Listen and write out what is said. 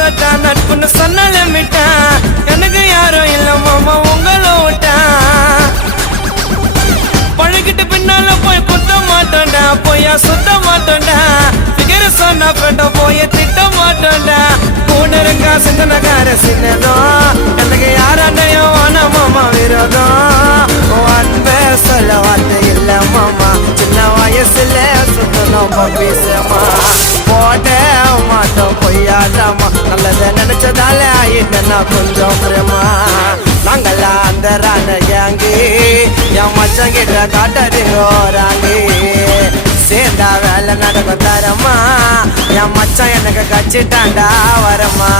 தோத்தா நட்புன்னு சொன்னாலே மிட்டா எனக்கு யாரும் இல்ல மாமா உங்களை விட்டா பழகிட்டு பின்னால போய் குத்த மாட்டோண்டா பொய்யா சுத்த மாட்டோண்டா பிகர சொன்னா பெண்ட போய் திட்ட மாட்டோண்டா கூடருங்க சிந்தனக்கார சின்னதும் எனக்கு யாராண்டையும் வான மாமா விரோதம் அன்பே சொல்ல வார்த்தை இல்ல மாமா சின்ன வயசுல சுத்தணும் பேசமா போட மாட்டோம் பொய்யாடாமா நல்லத நினைச்சதால ஆயிட்டேன்னா கொஞ்சம் பிரேமா நாங்களா அந்த ராண கேங்கு என் மச்சம் கிட்ட காட்டாதீங்க சேர்ந்தா வேலை நடக்கும் தரமா என் மச்சான் எனக்கு கச்சிட்டாண்டா வரமா